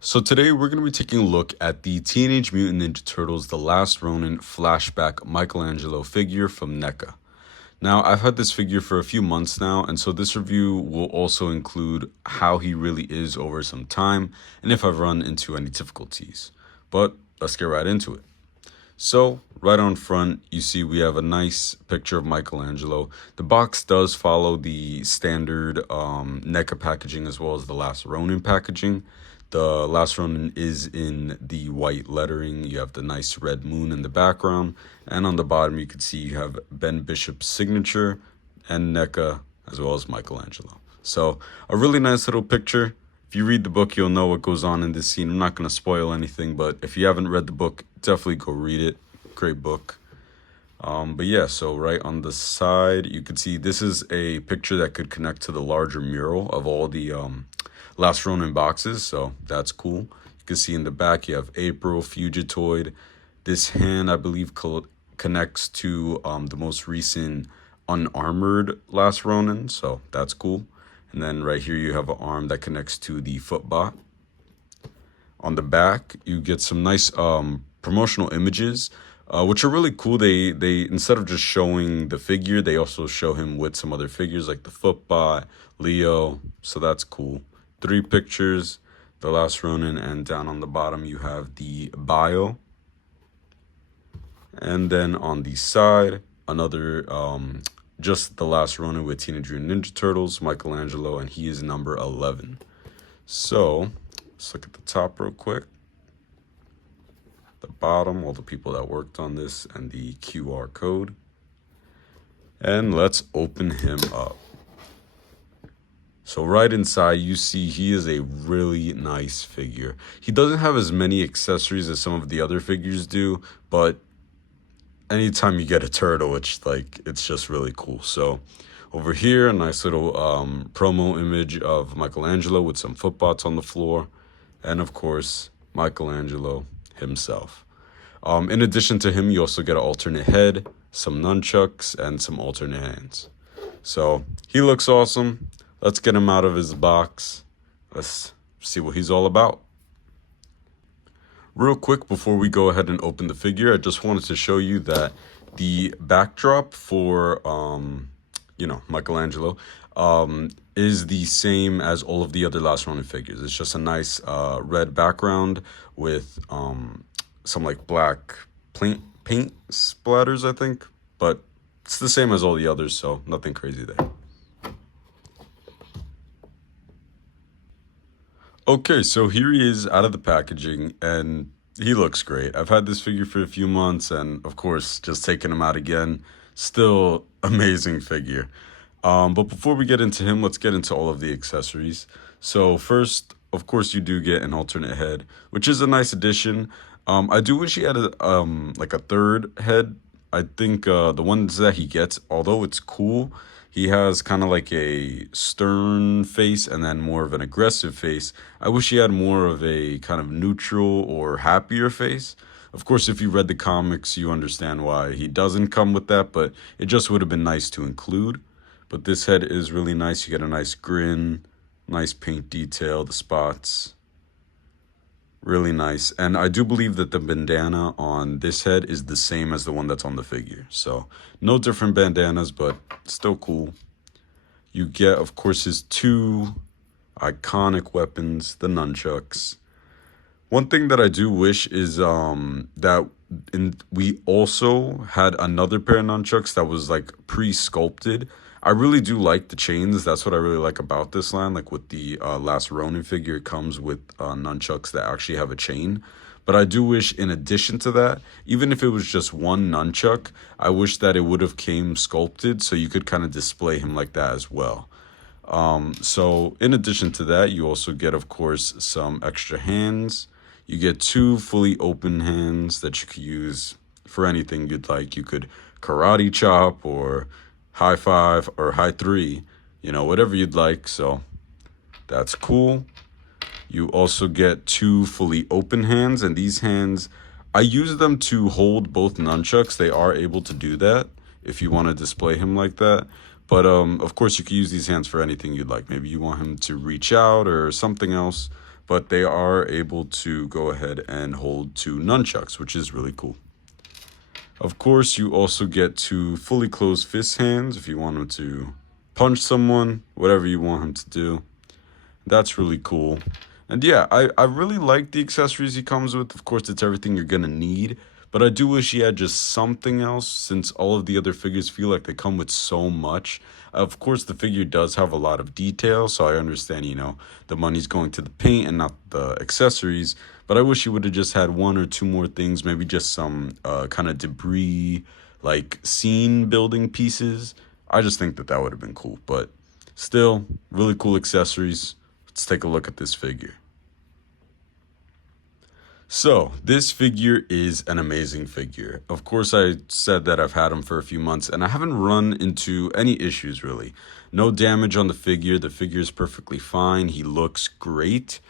So today we're going to be taking a look at the Teenage Mutant Ninja Turtles The Last Ronin flashback Michelangelo figure from NECA. Now, I've had this figure for a few months now, and so this review will also include how he really is over some time and if I've run into any difficulties. But let's get right into it. So, right on front, you see we have a nice picture of Michelangelo. The box does follow the standard NECA packaging as well as the Last Ronin packaging. The Last Ronin is in the white lettering. You have the nice red moon in the background. And on the bottom, you can see you have Ben Bishop's signature and NECA as well as Michelangelo. So, a really nice little picture. If you read the book, you'll know what goes on in this scene. I'm not going to spoil anything, but if you haven't read the book, definitely go read it. Great book. But yeah, so right on the side, you can see this is a picture that could connect to the larger mural of all the Last Ronin boxes, so that's cool. You can see in the back, you have April, Fugitoid. This hand, I believe, connects to the most recent unarmored Last Ronin, so that's cool. And then right here you have an arm that connects to the Footbot. On the back, you get some nice promotional images, which are really cool. They instead of just showing the figure, they also show him with some other figures like the Footbot, Leo. So that's cool. 3 pictures, the Last Ronin, and down on the bottom you have the bio. And then on the side, another just the Last Ronin with Teenage Mutant Ninja Turtles, Michelangelo, and he is number 11. So let's look at the top real quick. The bottom, all the people that worked on this, and the QR code. And let's open him up. So right inside, you see he is a really nice figure. He doesn't have as many accessories as some of the other figures do, but anytime you get a turtle, it's just really cool. So over here, a nice little promo image of Michelangelo with some footbots on the floor. And of course, Michelangelo himself. In addition to him, you also get an alternate head, some nunchucks, and some alternate hands. So he looks awesome. Let's get him out of his box. Let's see what he's all about. Real quick, before we go ahead and open the figure, I just wanted to show you that the backdrop for, Michelangelo is the same as all of the other Last Ronin figures. It's just a nice red background with some like black paint splatters, I think. But it's the same as all the others, so nothing crazy there. Okay, so here he is out of the packaging, and he looks great. I've had this figure for a few months, and of course, just taking him out again, still amazing figure. But before we get into him, let's get into all of the accessories. So first, of course, you do get an alternate head, which is a nice addition. I do wish he had a third head. I think the ones that he gets, although it's cool, he has kind of like a stern face and then more of an aggressive face. I wish he had more of a kind of neutral or happier face. Of course, if you read the comics, you understand why he doesn't come with that, but it just would have been nice to include. But this head is really nice. You get a nice grin, nice paint detail, the spots. Really nice. And I do believe that the bandana on this head is the same as the one that's on the figure. So no different bandanas, but still cool. You get, of course, his 2 iconic weapons, the nunchucks. One thing that I do wish is that we also had another pair of nunchucks that was like pre-sculpted. I really do like the chains. That's what I really like about this line. Like with the Last Ronin figure, it comes with nunchucks that actually have a chain. But I do wish, in addition to that, even if it was just one nunchuck, I wish that it would have came sculpted so you could kind of display him like that as well. So in addition to that, you also get, of course, some extra hands. You get 2 fully open hands that you could use for anything you'd like. You could karate chop or high 5 or high 3, whatever you'd like. So that's cool. You also get 2 fully open hands, and these hands, I use them to hold both nunchucks. They are able to do that if you want to display him like that. But of course, you can use these hands for anything you'd like. Maybe you want him to reach out or something else. but they are able to go ahead and hold two nunchucks, which is really cool. Of course, you also get two fully closed fist hands if you want him to punch someone, whatever you want him to do. That's really cool. And yeah, I really like the accessories he comes with. Of course, it's everything you're gonna need. But I do wish he had just something else since all of the other figures feel like they come with so much. Of course, the figure does have a lot of detail, so I understand, the money's going to the paint and not the accessories. But I wish he would have just had one or two more things, maybe just some kind of debris, like scene building pieces. I just think that that would have been cool. But still, really cool accessories. Let's take a look at this figure. So, this figure is an amazing figure. Of course, I said that I've had him for a few months and I haven't run into any issues really. No damage on the figure. The figure is perfectly fine. He looks great.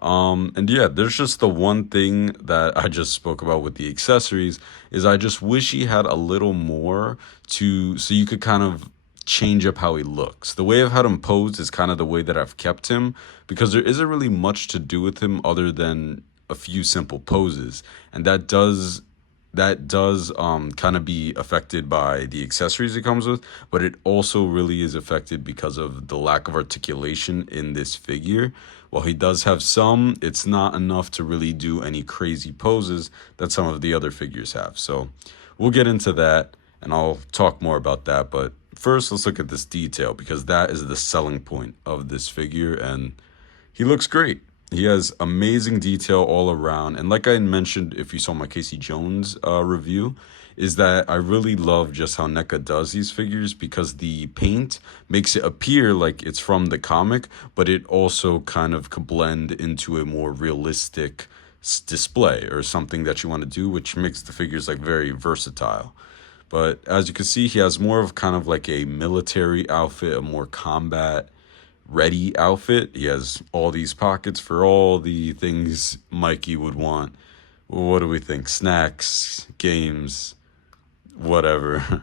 And yeah, there's just the one thing that I just spoke about with the accessories is I just wish he had a little more so you could kind of change up how he looks. The way I've had him posed is kind of the way that I've kept him because there isn't really much to do with him other than a few simple poses, and that does kind of be affected by the accessories it comes with, but it also really is affected because of the lack of articulation in this figure. While he does have some, it's not enough to really do any crazy poses that some of the other figures have. So we'll get into that and I'll talk more about that, but first let's look at this detail because that is the selling point of this figure, and he looks great. He has amazing detail all around. And like I mentioned, if you saw my Casey Jones review, is that I really love just how NECA does these figures because the paint makes it appear like it's from the comic, but it also kind of could blend into a more realistic display or something that you want to do, which makes the figures like very versatile. But as you can see, he has more of kind of like a military outfit, a more combat ready outfit. He has all these pockets for all the things Mikey would want. What do we think? Snacks, games, whatever.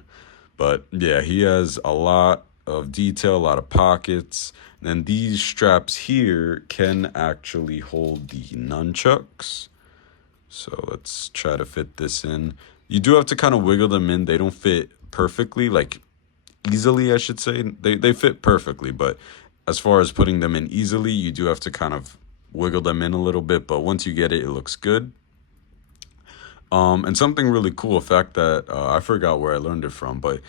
But yeah, he has a lot of detail, a lot of pockets. And then these straps here can actually hold the nunchucks. So let's try to fit this in. You do have to kind of wiggle them in. They don't fit perfectly, like easily, I should say. They fit perfectly, but as far as putting them in easily, you do have to kind of wiggle them in a little bit, but once you get it, it looks good. And something really cool, a fact that I forgot where I learned it from, but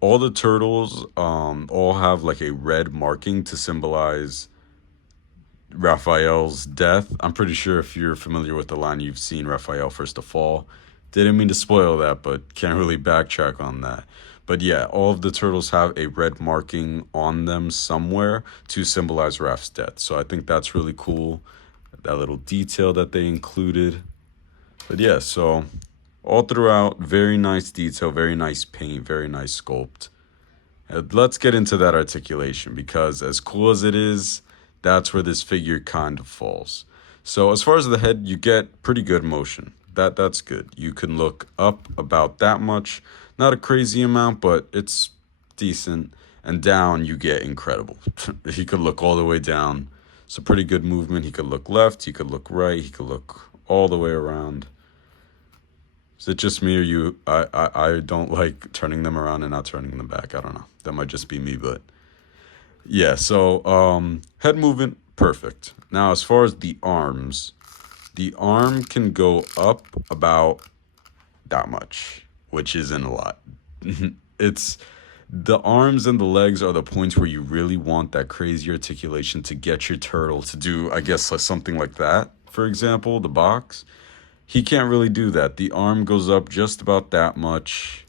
all the turtles all have like a red marking to symbolize Raphael's death. I'm pretty sure if you're familiar with the line, you've seen Raphael First to Fall. Didn't mean to spoil that, but can't really backtrack on that. But yeah, all of the turtles have a red marking on them somewhere to symbolize Raph's death. So I think that's really cool, that little detail that they included. But yeah, so all throughout, very nice detail, very nice paint, very nice sculpt. Let's get into that articulation because as cool as it is, that's where this figure kind of falls. So as far as the head, you get pretty good motion. That's good. You can look up about that much. Not a crazy amount, but it's decent. And down, you get incredible. He could look all the way down. It's a pretty good movement. He could look left. He could look right. He could look all the way around. Is it just me or you? I don't like turning them around and not turning them back. I don't know. That might just be me, but yeah. So head movement, perfect. Now, as far as the arm can go up about that much, which isn't a lot. It's the arms and the legs are the points where you really want that crazy articulation to get your turtle to do, I guess, like something like that. For example, the box. He can't really do that. The arm goes up just about that much.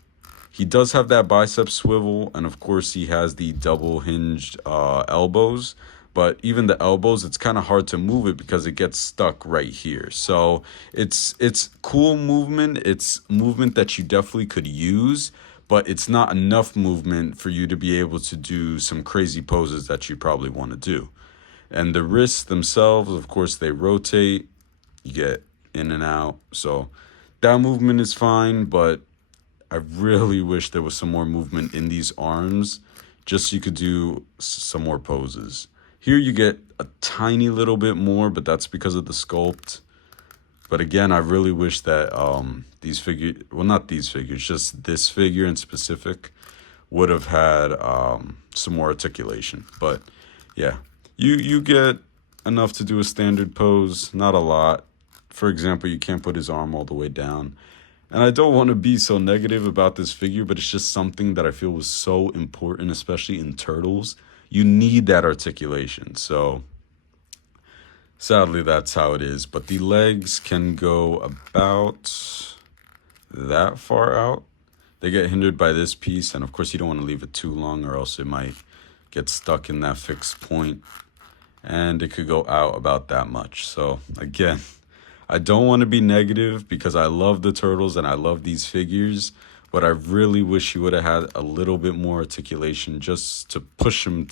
He does have that bicep swivel, and of course he has the double hinged elbows. But even the elbows, it's kind of hard to move it because it gets stuck right here. So it's cool movement. It's movement that you definitely could use, but it's not enough movement for you to be able to do some crazy poses that you probably want to do. And the wrists themselves, of course, they rotate. You get in and out. So that movement is fine, but I really wish there was some more movement in these arms just so you could do some more poses. Here you get a tiny little bit more, but that's because of the sculpt. But again, I really wish that these figure, well, not these figures, just this figure in specific, would have had some more articulation. But yeah, you get enough to do a standard pose, not a lot. For example, you can't put his arm all the way down. And I don't want to be so negative about this figure, but it's just something that I feel was so important, especially in Turtles. You need that articulation. So sadly, that's how it is. But the legs can go about that far out. They get hindered by this piece, and of course you don't want to leave it too long or else it might get stuck in that fixed point, and it could go out about that much. So again, I don't want to be negative because I love the Turtles and I love these figures, but I really wish you would have had a little bit more articulation just to push them,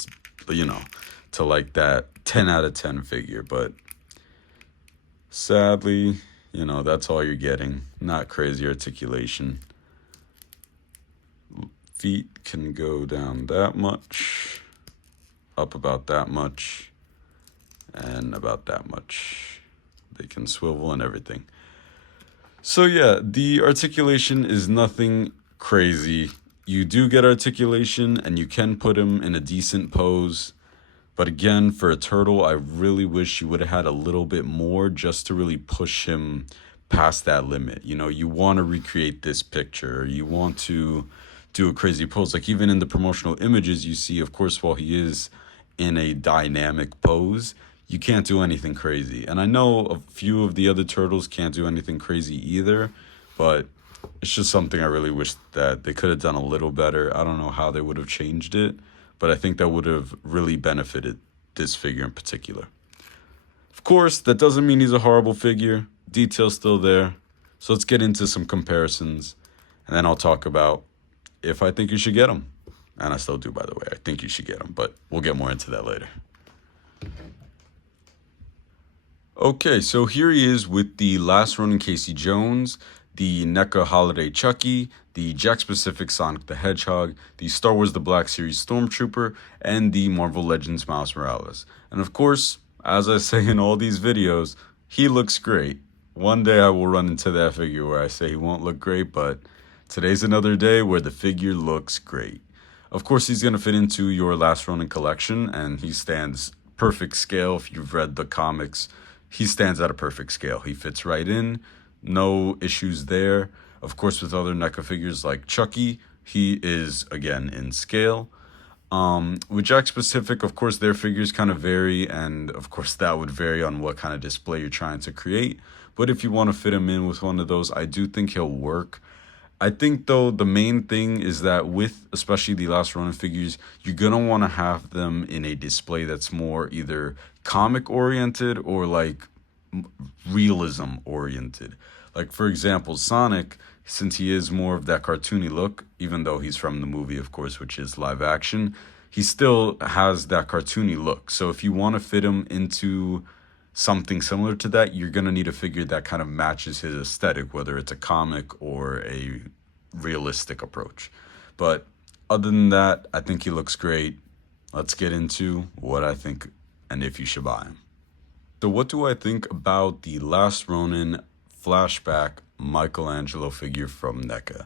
to like that 10 out of 10 figure. But sadly, that's all you're getting. Not crazy articulation. Feet can go down that much, up about that much, and about that much. They can swivel and everything. So yeah, the articulation is nothing crazy. You do get articulation and you can put him in a decent pose. But again, for a turtle, I really wish you would have had a little bit more just to really push him past that limit. You want to recreate this picture. You want to do a crazy pose. Like even in the promotional images you see, of course, while he is in a dynamic pose, you can't do anything crazy. And I know a few of the other turtles can't do anything crazy either, but it's just something I really wish that they could have done a little better. I don't know how they would have changed it, but I think that would have really benefited this figure in particular. Of course, that doesn't mean he's a horrible figure. Detail's still there. So let's get into some comparisons, and then I'll talk about if I think you should get him. And I still do, by the way. I think you should get him, but we'll get more into that later. Okay, so here he is with the Last Ronin Casey Jones, the NECA Holiday Chucky, the Jakks Pacific Sonic the Hedgehog, the Star Wars The Black Series Stormtrooper, and the Marvel Legends Miles Morales. And of course, as I say in all these videos, he looks great. One day I will run into that figure where I say he won't look great, but today's another day where the figure looks great. Of course, he's going to fit into your Last Ronin collection, and he stands perfect scale. If you've read the comics, he stands at a perfect scale. He fits right in. No issues there. Of course, with other NECA figures like Chucky, he is, again, in scale. With Jakks Pacific, of course, their figures kind of vary, and of course, that would vary on what kind of display you're trying to create. But if you want to fit him in with one of those, I do think he'll work. I think, though, the main thing is that with especially the Last Ronin figures, you're going to want to have them in a display that's more either comic-oriented or, like, realism-oriented. Like, for example, Sonic, since he is more of that cartoony look, even though he's from the movie, of course, which is live action, he still has that cartoony look. So if you want to fit him into something similar to that, you're going to need a figure that kind of matches his aesthetic, whether it's a comic or a realistic approach. But other than that, I think he looks great. Let's get into what I think and if you should buy him. So what do I think about the Last Ronin flashback Michelangelo figure from NECA?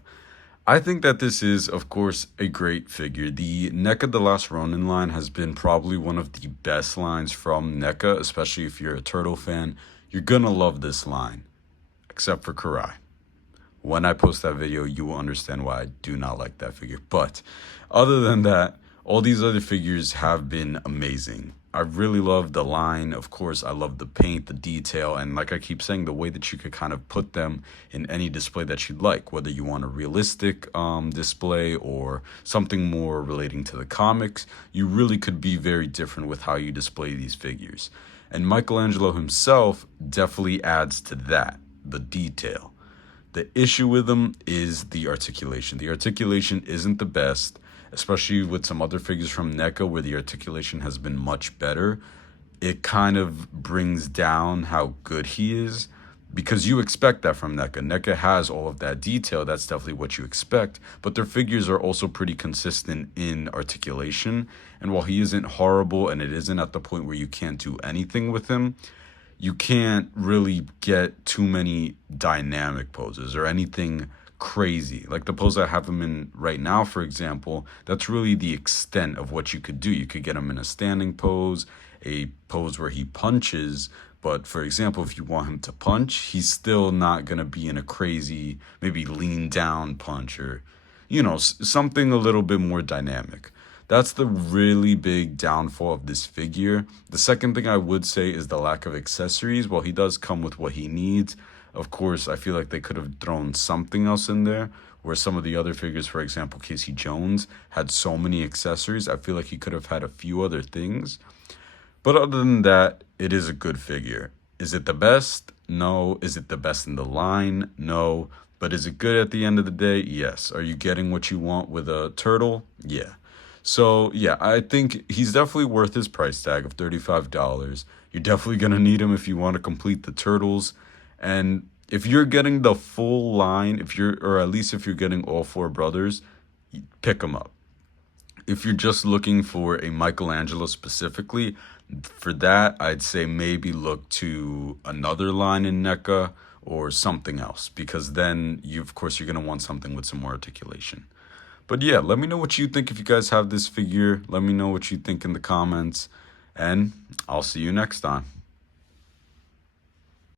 I think that this is, of course, a great figure. The NECA The Last Ronin line has been probably one of the best lines from NECA, especially if you're a Turtle fan. You're gonna love this line, except for Karai. When I post that video, you will understand why I do not like that figure. But other than that, all these other figures have been amazing. I really love the line. Of course, I love the paint, the detail, and like I keep saying, the way that you could kind of put them in any display that you'd like, whether you want a realistic display or something more relating to the comics. You really could be very different with how you display these figures. And Michelangelo himself definitely adds to that, the detail. The issue with them is the articulation. The articulation isn't the best, especially with some other figures from NECA where the articulation has been much better. It kind of brings down how good he is, because you expect that from NECA. NECA has all of that detail. That's definitely what you expect. But their figures are also pretty consistent in articulation. And while he isn't horrible and it isn't at the point where you can't do anything with him, you can't really get too many dynamic poses or anything crazy. Like the pose I have him in right now, for example, that's really the extent of what you could do. You could get him in a standing pose, a pose where he punches. But for example, if you want him to punch, he's still not going to be in a crazy, maybe lean down punch or, something a little bit more dynamic. That's the really big downfall of this figure. The second thing I would say is the lack of accessories. While he does come with what he needs, of course, I feel like they could have thrown something else in there. Where some of the other figures, for example, Casey Jones, had so many accessories. I feel like he could have had a few other things. But other than that, it is a good figure. Is it the best? No. Is it the best in the line? No. But is it good at the end of the day? Yes. Are you getting what you want with a turtle? Yeah. So, yeah, I think he's definitely worth his price tag of $35. You're definitely going to need him if you want to complete the turtles. And if you're getting the full line, or at least if you're getting all four brothers, pick them up. If you're just looking for a Michelangelo specifically, for that, I'd say maybe look to another line in NECA or something else, because then of course, you're going to want something with some more articulation. But yeah, let me know what you think if you guys have this figure. Let me know what you think in the comments, and I'll see you next time.